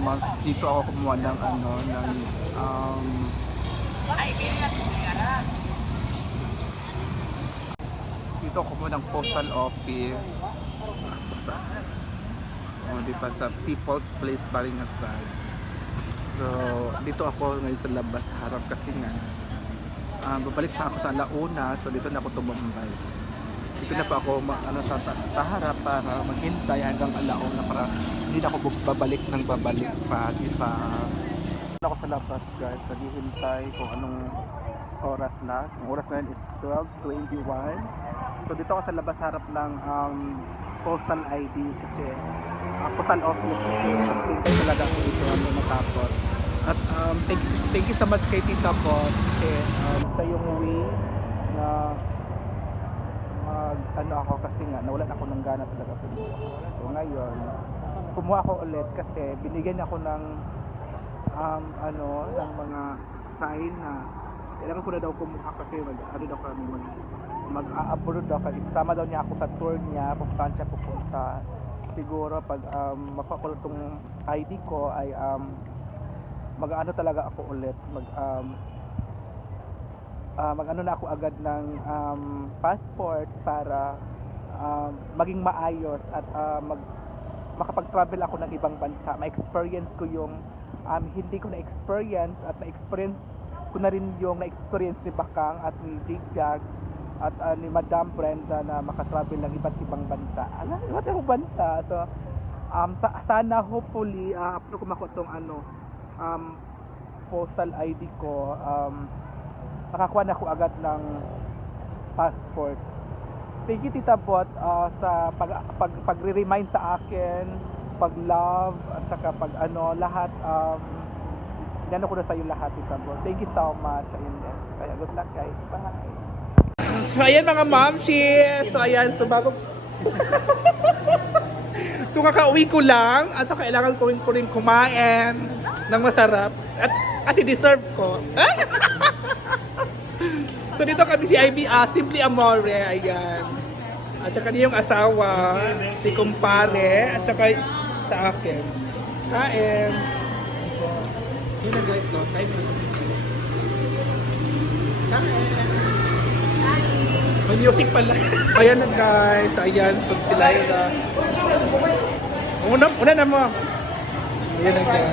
months, dito ako kumuha ng ano, ng um, dito ako kumuha ng postal office. O, di ba, sa People's Place, Baringasan. So, dito ako ngayon sa labas, harap kasi nga, ah, babalik pa ako sa Launa, so dito na ako tumambay. Dito na pa ako ma- ano, sa, sa harap para maghintay hanggang alauna para hindi na ako babalik ng babalik pa, di? Ako sa labas guys, naghihintay kung anong oras na. Ang oras na yun is 12.21. So dito ako sa labas harap ng um, postal ID kasi uh, postal office. Hintay talaga ako dito ano matapos. At um, thank, thank you so much kay Tita po kasi um, sa yung way na mag ano ako kasi nga nawalan ako ng gana talaga sa dito. So ngayon, kumuha ako ulit kasi binigyan ako ng um, ano, ng mga sign na kailangan ko na daw kumuha kasi mag, ano daw kami mag, mag-abroad daw kasi sama daw niya ako sa tour niya kung saan siya pupunta siguro pag um, mapakulo tong ID ko ay um, mag-ano talaga ako ulit mag um, ah, mag-ano na ako agad ng um, passport para um, maging maayos at ah, mag makapag-travel ako ng ibang bansa ma-experience ko yung um, hindi ko na-experience at na-experience ko na rin yung na-experience ni Bakang at ni Jigjag at uh, ni Madam Brenda na makatravel ng iba't ibang bansa. Ano, iba't ibang bansa. So, um, sa, sana hopefully, uh, after ko makuha tong ano, um, postal ID ko, um, nakakuha na ako agad ng passport. Thank you Tita Bot uh, sa pag, pag, pagre-remind sa akin, pag love at saka pag ano lahat um inano ko na sa iyo lahat Tita Bot. Thank you so much. Ayun. Kaya good luck guys. Bye. So ayan mga mamshi. So ayan, so bago So kakauwi ko lang at saka kailangan ko rin, ko rin kumain ng masarap at kasi deserve ko. so dito kami si Ivy, ah, Simply Amore, ayan. At saka niya yung asawa, si kumpare, at saka sa akin. Kain. Yun na guys, no? Kain na. Kain. May music pala. ayan na guys, ayan, so sila yun na. Una, una na mo. Ayan na guys.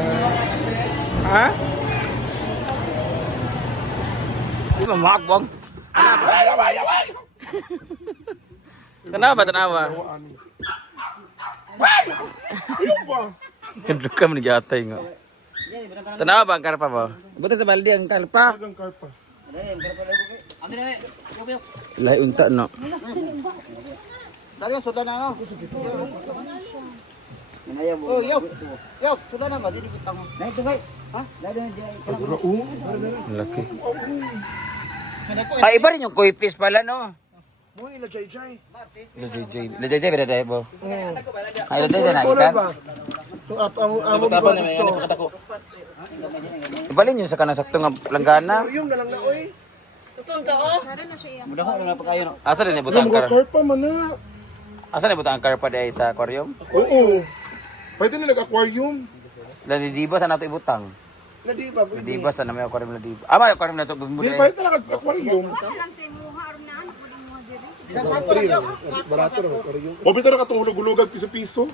Ha? Mamakbong. Tanawa ba, tanawa? Hendro ka man gatay nga. Tanawa ba ang karpa ba? Buta sa balde ang karpa. Lahi unta no. Dari sudah na no. Oh, yo. Yo, sudah na ba di kita mo. Na ito kay. Ha? Dali na di. Laki. Ay, iba rin yung koi fish pala no. Mo ila jay jay. La JJ. La JJ beda tayo po. Ay, la JJ na kita. To up ang amo ba dito. Ibalin yun sa kanang sakto nga langgana. Yung na lang na oy. Asa din ibutang ang karpa? Karpa man na. Asa din ibutang ang karpa dahil sa aquarium? Oo. Pwede na nag-aquarium. Ladidiba sa nato ibutang. Na di ba? Ladiba sa na may aquarium ladiba. Ah, may aquarium na to Di gumuli. pwede na nag-aquarium. Sa sakto lang yo. Barato na aquarium. O bito na katong hulog-hulugan piso-piso.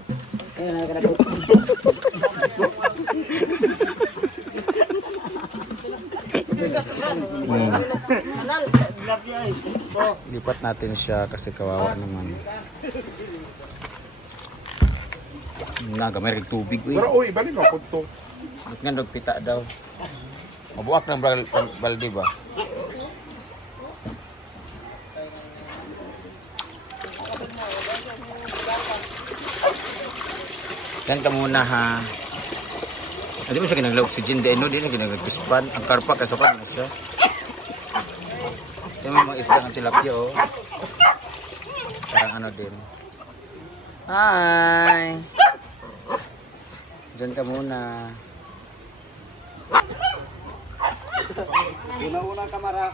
Lipat natin siya kasi kawawa naman. Nagamay rin tubig. Uy. Pero oy, balik ako to. Nga nagpita daw? Mabuak ng bal balde ba? Diyan ka muna ha. Hindi mo siya kinagla oxygen din no, di na kinagpispan. Ang karpa kasukan na siya. Yung mga isda ng tilapia oh. Parang ano din. Hi! Diyan ka muna. Una-una kamera.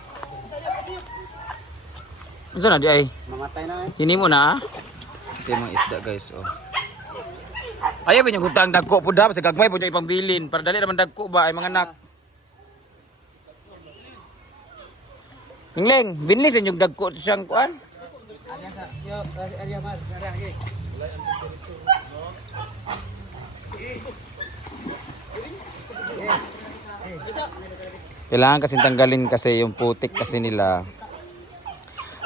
Ano na di ay? Mamatay na eh. Hini mo na ah. Ito yung mga isda guys oh. Ayaw ba yung hutang dagko po dapat sa gagmay po yung ipambilin para dali naman dagko ba ay mga anak. Leng, binlis yung dagko siyang kuan. Kailangan kasi tanggalin kasi yung putik kasi nila.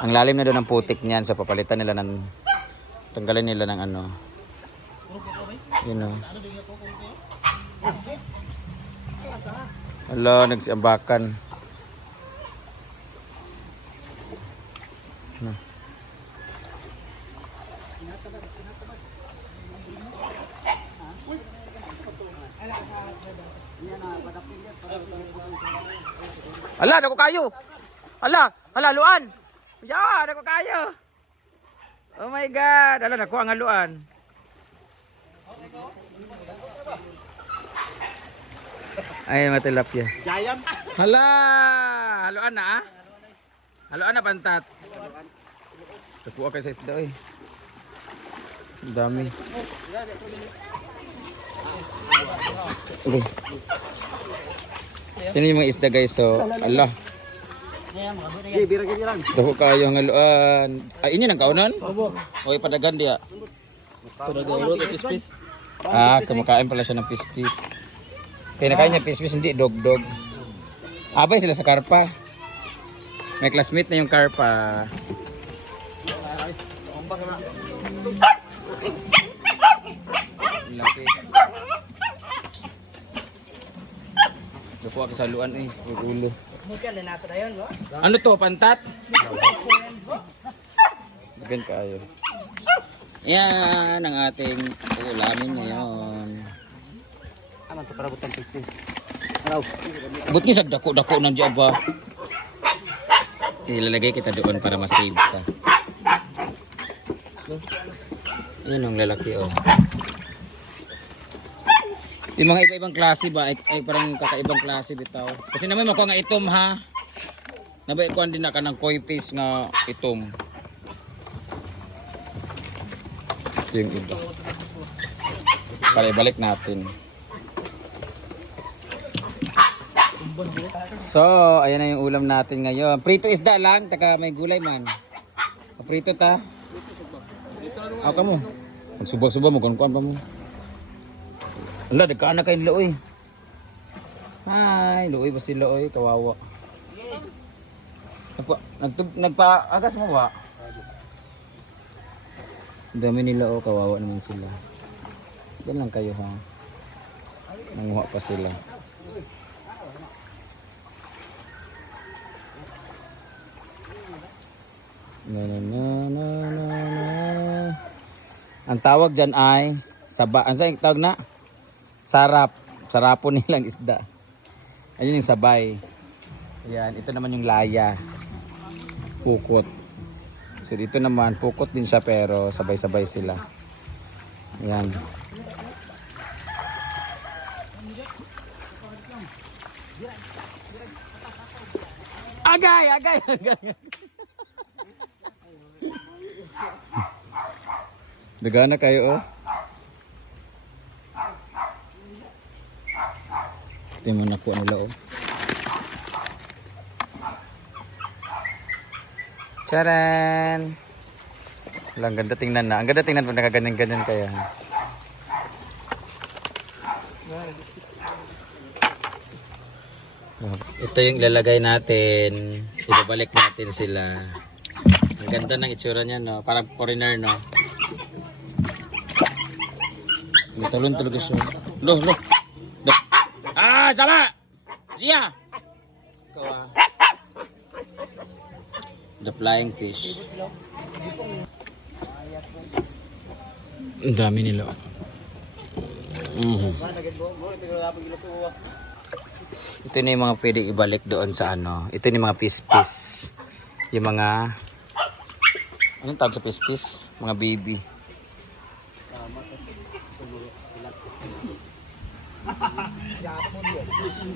Ang lalim na doon ng putik niyan sa papalitan nila ng tanggalin nila ng ano. You know. Hala, nagsiambakan. Ano? Ala, dako kayo. Ala, ala luan. Ya, dako kayo. Oh my god, ala nako ang aluan. Ay, matilapya. Jayam. Hala, haluan na ah. Haluan na pantat. Tapuha kayo sa isda eh. Dami. Okay. Yan yung mga isda guys. So, Allah. Dako kayo ang haluan. Ay, inyo nang kaunon? Okay, padagan diya. Ah, kumakain pala siya ng pispis. Kaya nakain niya pispis, hindi dog-dog. Abay sila sa karpa. May classmate na yung karpa. Laki. Dapo ako sa luan eh. Ulo. Ano to? Pantat? Dagan kayo. Yan ang ating ulamin ngayon. Ano to para butang pipis. Araw. Buti sa dako-dako ng jaba. Ilalagay kita doon para masave ka. Yan ang lalaki oh. Yung mga iba-ibang klase ba ay, ay parang kakaibang klase bitaw. Kasi naman mako nga itom ha. Nabay din na ka ng koi fish nga itom. Ito yung iba. Para ibalik natin. So, ayan na yung ulam natin ngayon. Prito isda lang, taka may gulay man. Prito ta. Ako ka mo. Magsubag-subag mo, kuan pa mo. Ala, dagkaan na kayong looy. Hi, looy ba si looy? Kawawa. Nagpa, nagtug, nagpa, agas mo ba? Ang dami nila oh, kawawa naman sila. Yan lang kayo ha. Nanguha pa sila. Na, na, na, na, na. Ang tawag dyan ay saba. Ano tawag na? Sarap. Sarapon nilang isda. Ayun yung sabay. Ayan. Ito naman yung laya. Pukot. So dito naman, pukot din siya pero sabay-sabay sila. Ayan. Agay! Agay! Agay! Dagana kayo oh. Ito yung mga nakuha nila oh. Charan! Wala, ang ganda tingnan na. Ang ganda tingnan pag nakaganyan-ganyan kaya. Ito yung ilalagay natin. Ibabalik natin sila. Ang ganda ng itsura niya, no? Parang foreigner, no? May talon talaga siya. Lo, lo. Ah, sama! Siya! Ikaw ah. The flying fish. Ang dami nila. Mhm. Ito na yung mga pwede ibalik doon sa ano. Ito na yung mga pis-pis. Yung mga... Anong tawag sa pis-pis? Mga baby.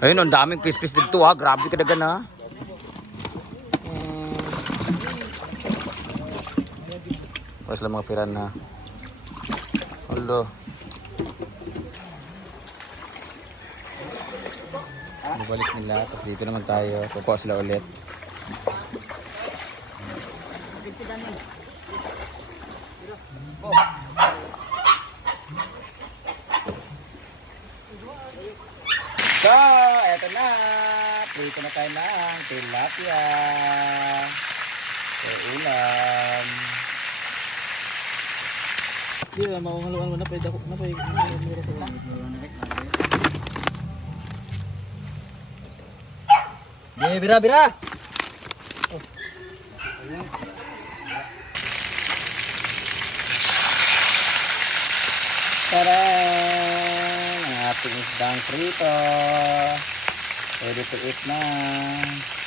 Ayun, ang daming pispis dito ha. Grabe kadagan ha. Ah. Tapos lang mga piran ah. na. Hello. Balik nila. Tapos dito naman tayo. Pupo sila ulit. Oh. So, eto na. Prito na tayo ng tilapia. So, ulam. Di ba, makungaluan mo na pwede ako. Na pwede Di, bira, bira. Tarang! Ang ating isdang prito. Ready to eat na.